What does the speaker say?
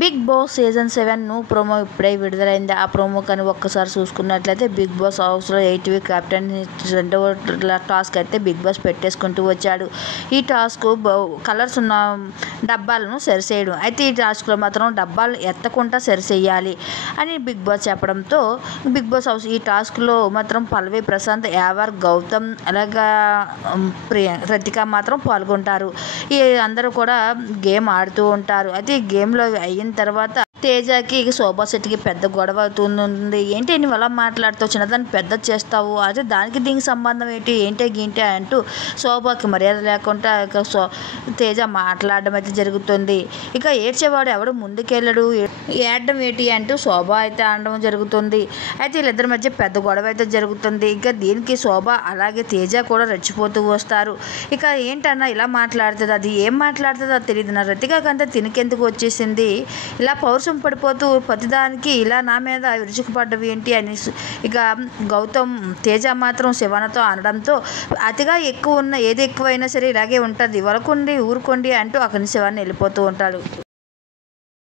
Big boss season 7 promo ఇప్పుడే విడుదలైంది. ఆ ప్రోమో కానీ ఒక్కసారి చూసుకున్నట్లయితే బిగ్ బాస్ హౌస్లో 8 వీక్ కెప్టెన్ రెండవ టాస్క్ అయితే బిగ్ బాస్ పెట్టేసుకుంటూ వచ్చాడు. ఈ టాస్క్ కలర్స్ ఉన్న డబ్బాలను సరిచేయడం. అయితే ఈ టాస్క్లో మాత్రం డబ్బాలు ఎత్తకుండా సరిచేయాలి అని బిగ్ బాస్ చెప్పడంతో బిగ్ బాస్ హౌస్ ఈ టాస్క్లో మాత్రం పల్లవి ప్రశాంత్, యావర్, గౌతమ్ అలాగా రతిక మాత్రం పాల్గొంటారు. ఈ అందరూ కూడా గేమ్ ఆడుతూ ఉంటారు. అయితే ఈ గేమ్లో అయిన తర్వాత తేజకి శోభా శెట్టికి పెద్ద గొడవ అవుతుంది. ఏంటి నువ్వు అలా మాట్లాడుతావు, చిన్నదాన్ని పెద్ద చేస్తావు, అయితే దానికి దీనికి సంబంధం ఏంటి గింటే అంటూ శోభాకి మర్యాద లేకుండా ఇక తేజ మాట్లాడడం అయితే జరుగుతుంది. ఇక ఏడ్చేవాడు ఎవడు ముందుకెళ్ళడు, ఏడడం ఏంటి అంటూ శోభ అయితే ఆడడం జరుగుతుంది. అయితే వీళ్ళిద్దరి మధ్య పెద్ద గొడవ అయితే జరుగుతుంది. ఇక దీనికి శోభ అలాగే తేజ కూడా రెచ్చిపోతూ వస్తారు. ఇక ఏంటన్నా ఇలా మాట్లాడుతుంది, అది ఏం మాట్లాడుతుందో అది తెలియదు, నా రతికంతా తినికెందుకు వచ్చేసింది, ఇలా పౌరుషం పడిపోతూ ప్రతిదానికి ఇలా నా మీద విరుచుకుపడ్డవి ఏంటి అని ఇక గౌతమ్ తేజ మాత్రం శివనతో అనడంతో అతిగా ఎక్కువ ఉన్న ఏది ఎక్కువైనా సరే ఇలాగే ఉంటుంది, వరకుండి ఊరుకోండి అంటూ అక్కడి నుంచి శివాన్ని వెళ్ళిపోతూ ఉంటాడు.